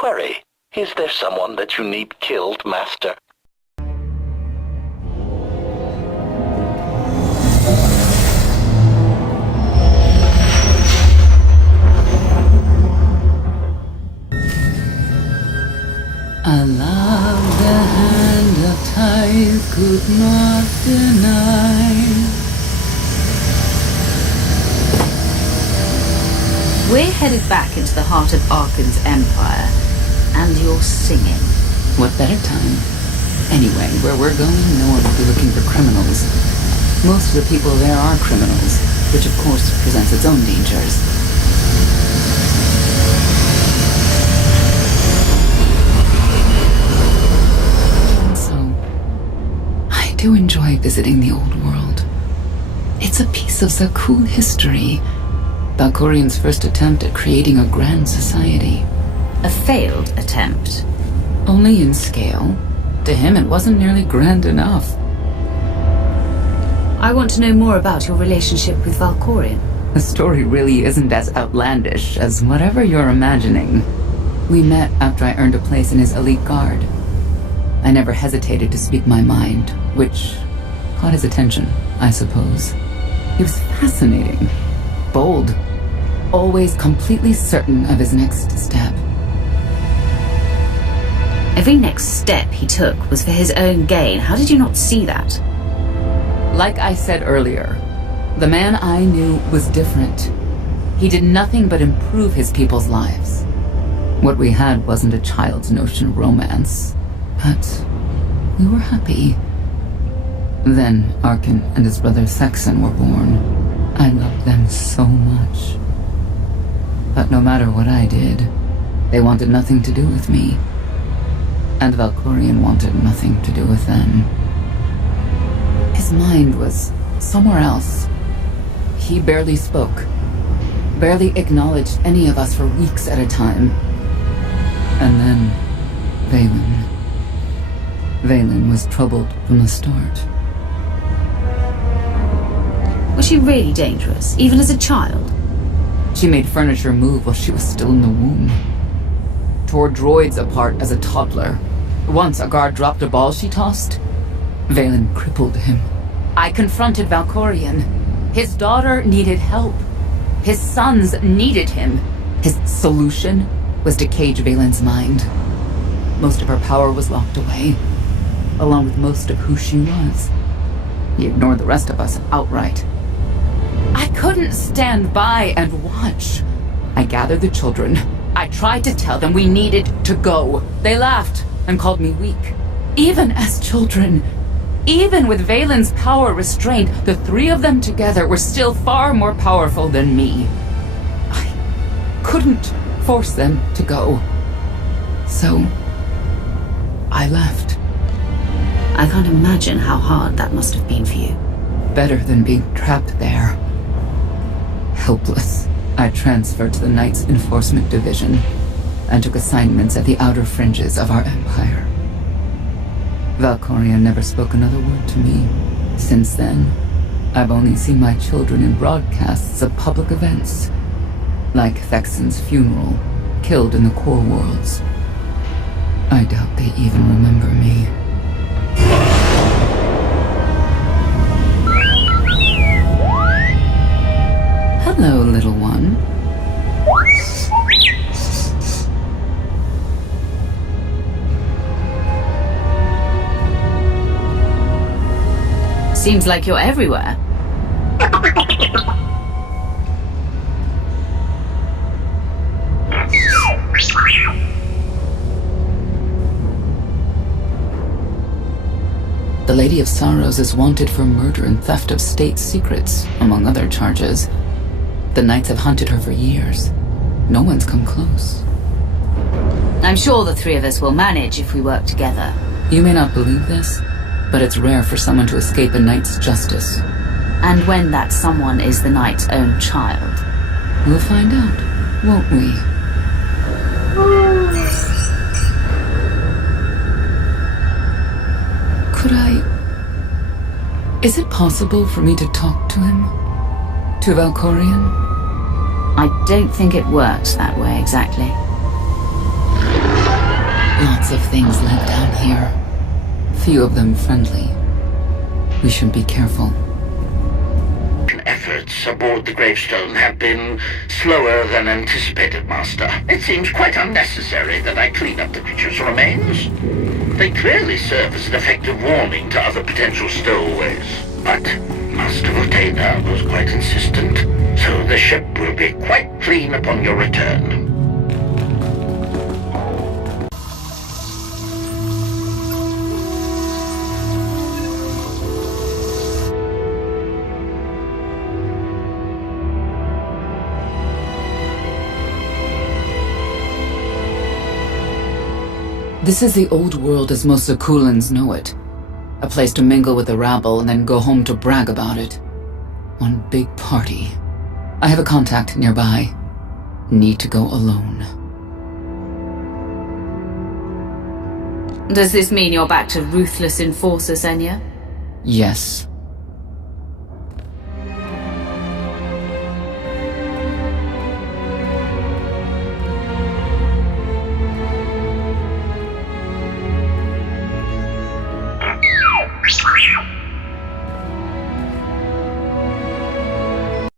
Query, is there someone that you need killed, Master? I love the hand of tide could not deny. We're headed back into the heart of Arkan's empire, and you're singing. What better time? Anyway, where we're going, no one will be looking for criminals. Most of the people there are criminals, which of course presents its own dangers. I do enjoy visiting the old world. It's a piece of Zakuul history. Valkorian's first attempt at creating a grand society. A failed attempt. Only in scale. To him, it wasn't nearly grand enough. I want to know more about your relationship with Valkorian. The story really isn't as outlandish as whatever you're imagining. We met after I earned a place in his elite guard. I never hesitated to speak my mind, which caught his attention, I suppose. He was fascinating, bold, always completely certain of his next step. Every next step he took was for his own gain. How did you not see that? Like I said earlier, the man I knew was different. He did nothing but improve his people's lives. What we had wasn't a child's notion of romance, but we were happy. Then Arkan and his brother Saxon were born. I loved them so much. But no matter what I did, they wanted nothing to do with me. And Valkorian wanted nothing to do with them. His mind was somewhere else. He barely spoke, barely acknowledged any of us for weeks at a time. And then, Vaylin was troubled from the start. Was she really dangerous, even as a child? She made furniture move while she was still in the womb. Tore droids apart as a toddler. Once a guard dropped a ball she tossed. Vaylin crippled him. I confronted Valkorian. His daughter needed help. His sons needed him. His solution was to cage Vaylin's mind. Most of her power was locked away, along with most of who she was. He ignored the rest of us outright. I couldn't stand by and watch. I gathered the children. I tried to tell them we needed to go. They laughed and called me weak. Even as children, even with Vaylin's power restrained, the three of them together were still far more powerful than me. I couldn't force them to go. So, I left. I can't imagine how hard that must have been for you. Better than being trapped there. Helpless, I transferred to the Knights Enforcement Division and took assignments at the outer fringes of our empire. Valkorian never spoke another word to me. Since then, I've only seen my children in broadcasts of public events, like Thexen's funeral, killed in the core worlds. I doubt they even remember me. Hello, little one. Seems like you're everywhere. The Lady of Sorrows is wanted for murder and theft of state secrets, among other charges. The Knights have hunted her for years. No one's come close. I'm sure the three of us will manage if we work together. You may not believe this, but it's rare for someone to escape a knight's justice. And when that someone is the knight's own child. We'll find out, won't we? Could I... Is it possible for me to talk to him? To Valkorian? I don't think it works that way exactly. Lots of things live down here. Few of them friendly. We should be careful. Efforts aboard the gravestone have been slower than anticipated, Master. It seems quite unnecessary that I clean up the creature's remains. They clearly serve as an effective warning to other potential stowaways. But Master Vortainer was quite insistent, so the ship will be quite clean upon your return. This is the old world as most Zakulans know it. A place to mingle with the rabble and then go home to brag about it. One big party. I have a contact nearby. Need to go alone. Does this mean you're back to ruthless enforcer, Senya? Yes.